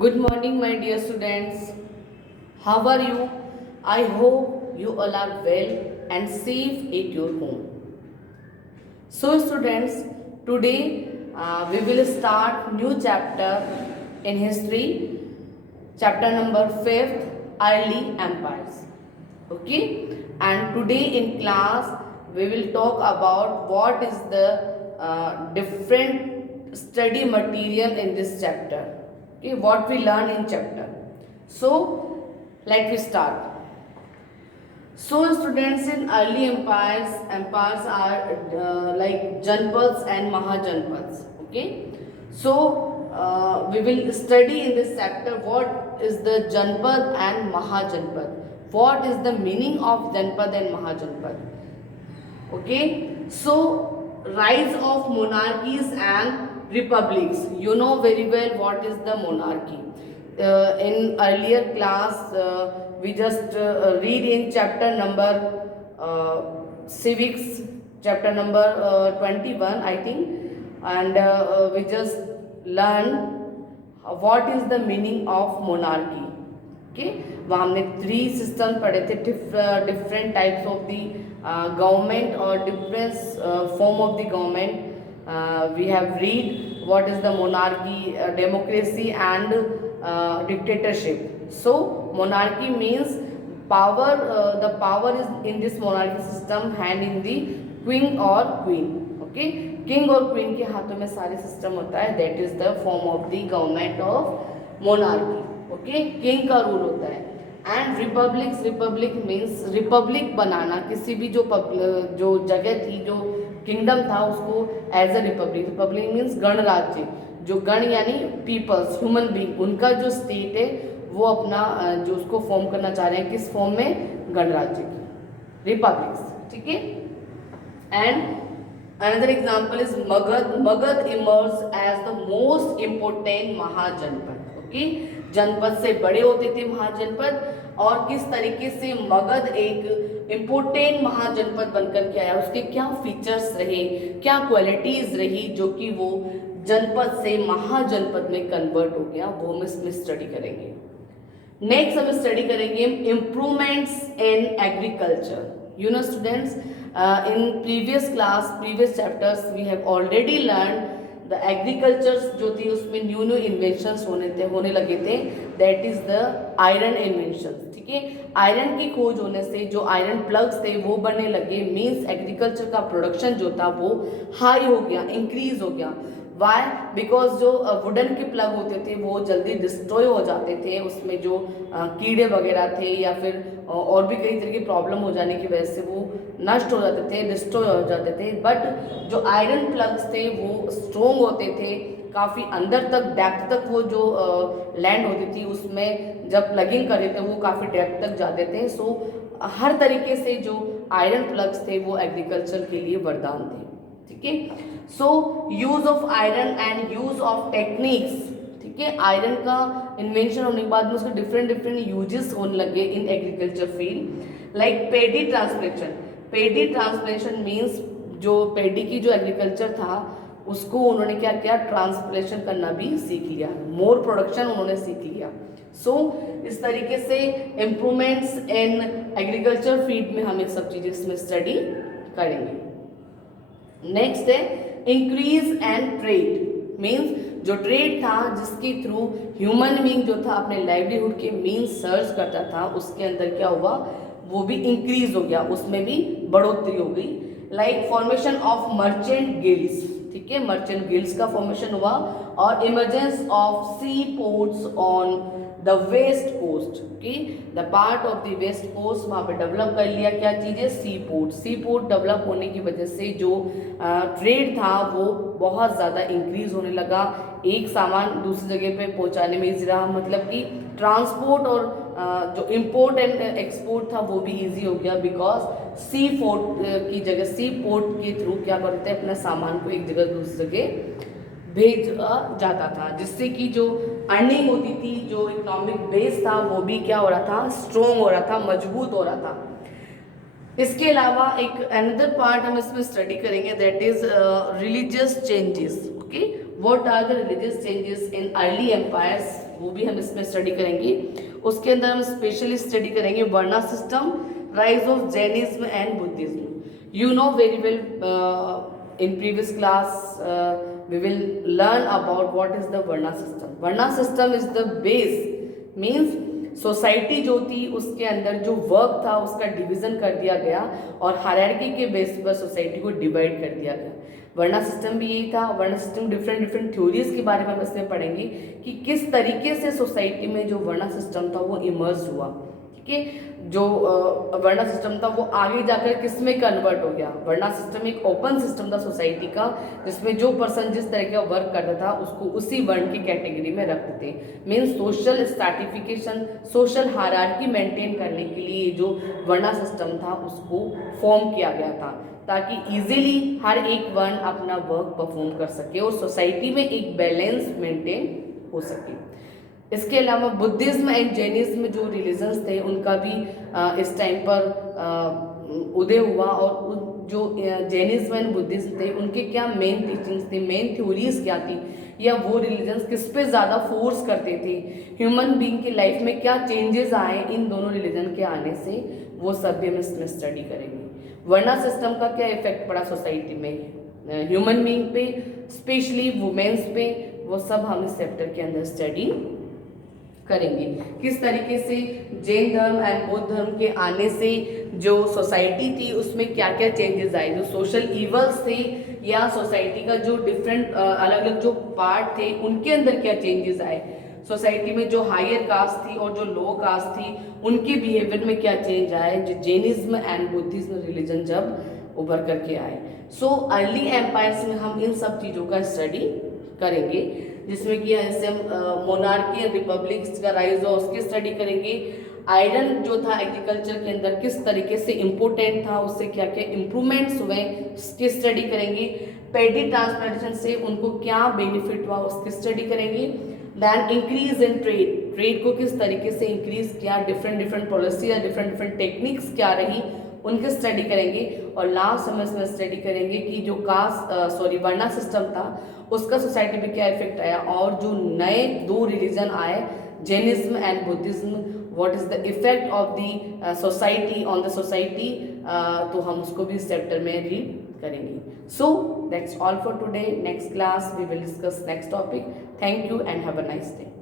Good morning, my dear students. How are you? I hope you all are well and safe at your home. So, students, today we will start new chapter in history, chapter number 5th, Early Empires. Okay, and today in class we will talk about what is the different study material in this chapter. Okay, what we learn in chapter. So let me start. So students, in early empires are like janpads and mahajanpads. Okay, so we will study in this chapter what is the janpad and mahajanpad. What is the meaning of janpad and mahajanpad? Okay, so rise of monarchies and republics. You know very well what is the monarchy. In earlier class, we just read in chapter number civics, chapter number 21, I think, and we just learn what is the meaning of monarchy. Okay, वहाँ हमने three system पढ़े थे, different types of the government और different form of the government. We have read what is the monarchy, democracy and dictatorship. So monarchy means power, the power is in this monarchy system hand in the king or queen. Okay, king और queen के हाथों में सारे system होता है. that is the form of the government of monarchy. Okay, king का rule होता है. And republics, republic means republic बनाना, किसी भी जो जगह थी, जो किंगडम था, उसको as a republic. Republic means गणराज्य. जो गण यानी पीपल्स, ह्यूमन बींग, उनका जो स्टेट है वो अपना जो उसको फॉर्म करना चाह रहे हैं, किस फॉर्म में? गणराज्य की, रिपब्लिक्स. ठीक है. And another example is Magad. Magad emerged as the most important महाजनपद. ओके, जनपद से बड़े होते थे महाजनपद, और किस तरीके से मगध एक इम्पोर्टेंट महाजनपद बनकर के आया, उसके क्या फीचर्स रहे, क्या क्वालिटीज रही जो कि वो जनपद से महाजनपद में कन्वर्ट हो गया, वो हम इसमें स्टडी करेंगे. नेक्स्ट हम स्टडी करेंगे improvements in agriculture. You know students, in previous class, previous chapters we have already learned the agricultures जो थी उसमें न्यू इन्वेंशंस होने लगे थे. that is the iron inventions. ठीक है, आयरन की खोज होने से जो आयरन प्लग्स थे वो बनने लगे. मीन्स एग्रीकल्चर का प्रोडक्शन जो था वो हाई हो गया, इंक्रीज हो गया. वाई? बिकॉज जो वुडन के प्लग होते थे वो जल्दी डिस्ट्रॉय हो जाते थे, उसमें जो कीड़े वगैरह थे या फिर और भी कई तरह की प्रॉब्लम हो जाने की वजह से वो नष्ट हो जाते थे, डिस्ट्रॉय हो जाते थे. बट जो आयरन प्लग्स थे वो स्ट्रोंग होते थे, काफ़ी अंदर तक, डेप्थ तक वो जो लैंड होती थी उसमें जब प्लगिंग करे थे वो काफ़ी डेप्थ तक जाते थे. सो हर तरीके से जो आयरन प्लग्स थे वो एग्रीकल्चर के लिए वरदान थे. ठीक है. So use of iron and use of techniques. ठीक है, आयरन का इन्वेंशन होने के बाद में उसके डिफरेंट यूजेस होने लगे in agriculture field. Like paddy transplantation. Paddy transplantation means जो पेडी की जो एग्रीकल्चर था उसको उन्होंने क्या किया, ट्रांसप्लेशन करना भी सीख लिया, मोर प्रोडक्शन उन्होंने सीख लिया. सो इस तरीके से इम्प्रूवमेंट्स इन एग्रीकल्चर फील्ड में हम ये सब चीज़ें इसमें स्टडी करेंगे. नेक्स्ट है इंक्रीज एंड ट्रेड. मीन्स जो ट्रेड था जिसके थ्रू ह्यूमन बीइंग जो था अपने लाइवलीहुड के मीन्स सर्च करता था, उसके अंदर क्या हुआ, वो भी इंक्रीज हो गया, उसमें भी बढ़ोतरी हो गई. Like formation of merchant guilds. ठीक है, मर्चेंट गिल्ड्स का फॉर्मेशन हुआ, और emergence of sea ports on the west coast. Okay, the part of the west coast वहाँ पे डेवलप कर लिया. क्या चीज़ है? Sea port. Sea port develop होने की वजह से जो ट्रेड था वो बहुत ज़्यादा इंक्रीज होने लगा. एक सामान दूसरी जगह पे पहुँचाने में इजी रहा, मतलब कि ट्रांसपोर्ट और जो इम्पोर्ट एंड एक्सपोर्ट था वो भी इजी हो गया. बिकॉज सी पोर्ट की जगह, सी पोर्ट के थ्रू क्या करते हैं, अपने सामान को एक जगह दूसरी जगह भेजा जाता था, जिससे कि जो अर्निंग होती थी, जो इकोनॉमिक बेस था वो भी क्या हो रहा था, स्ट्रोंग हो रहा था, मजबूत हो रहा था. इसके अलावा एक अनदर पार्ट हम इसमें स्टडी करेंगे, that is religious changes. Okay, what are the religious changes in early empires? वो भी हम इसमें स्टडी करेंगे। उसके अंदर हम स्पेशली स्टडी करेंगे varna system, rise of Jainism and Buddhism. You know very well, in previous class we will learn about what is the Varna system. Varna system is the base, means society जो थी उसके अंदर जो work था उसका division कर दिया गया और हायरार्की के बेस पर सोसाइटी को डिवाइड कर दिया गया। वर्ना सिस्टम भी यही था। वर्ना सिस्टम डिफरेंट डिफरेंट थ्योरीज के बारे में हम इसमें पढ़ेंगे कि किस तरीके से सोसाइटी में जो वर्ना सिस्टम था वो इमर्ज हुआ। ठीक है, जो वर्ना सिस्टम था वो आगे जाकर किस में कन्वर्ट हो गया। वर्ना सिस्टम एक ओपन सिस्टम था सोसाइटी का, जिसमें जो पर्सन जिस तरह का वर्क करता था उसको उसी वर्ण की कैटेगरी में रखते थे। Means social stratification, social hierarchy maintain करने के लिए जो वर्ना सिस्टम था उसको फॉर्म किया गया था, ताकि इजीली हर एक वर्ण अपना वर्क परफॉर्म कर सके और सोसाइटी में एक बैलेंस मेंटेन हो सके। इसके अलावा बुद्धिज्म एंड जैनिज्म जो रिलीजन्स थे उनका भी इस टाइम पर उदय हुआ, और जो जैनिज्म एंड बुद्धिज्म थे उनके क्या मेन टीचिंग्स थे, मेन थ्योरीज क्या थी, या वो रिलीजन्स किस पे ज़्यादा फोर्स करते थे, ह्यूमन बीइंग की लाइफ में क्या चेंजेस आए इन दोनों रिलीजन के आने से, वो सब भी हम इसमें स्टडी करेंगे। वर्ना सिस्टम का क्या इफेक्ट पड़ा सोसाइटी में, ह्यूमन बीइंग पे, स्पेशली वुमेन्स पे, वो सब हम इस चैप्टर के अंदर स्टडी करेंगे। किस तरीके से जैन धर्म एंड बौद्ध धर्म के आने से जो सोसाइटी थी उसमें क्या क्या चेंजेस आए, जो सोशल इवल्स थे या सोसाइटी का जो डिफरेंट अलग अलग जो पार्ट थे उनके अंदर क्या चेंजेस आए, सोसाइटी में जो हायर कास्ट थी और जो लो कास्ट थी उनके बिहेवियर में क्या चेंज आए, जो जैनिज्म एंड बुद्धिज्म रिलीजन जब उभर करके आए। सो अर्ली एम्पायर्स में हम इन सब चीज़ों का स्टडी करेंगे, जिसमें कि ऐसे हम मोनार्की एंड रिपब्लिक्स का राइज हुआ उसकी स्टडी करेंगे। आयरन जो था एग्रीकल्चर के अंदर किस तरीके से इम्पोर्टेंट था, उससे क्या क्या इम्प्रूवमेंट्स हुए उसकी स्टडी करेंगे। पैडी ट्रांसप्लांटेशन से उनको क्या बेनिफिट हुआ उसकी स्टडी करेंगे। Then increase in trade, trade को किस तरीके से इंक्रीज किया, डिफरेंट डिफरेंट पॉलिसी या डिफरेंट डिफरेंट टेक्निक्स क्या रही उनकी स्टडी करेंगे। और लास्ट हम इसमें स्टडी करेंगे कि जो वर्ना सिस्टम था उसका सोसाइटी पे क्या इफेक्ट आया, और जो नए दो रिलीजन आए Jainism and Buddhism, what is the effect of the society on the society, तो हम उसको भी इस चैप्टर में रीड करेंगे। So that's all for today. Next class we will discuss next topic. Thank you and have a nice day.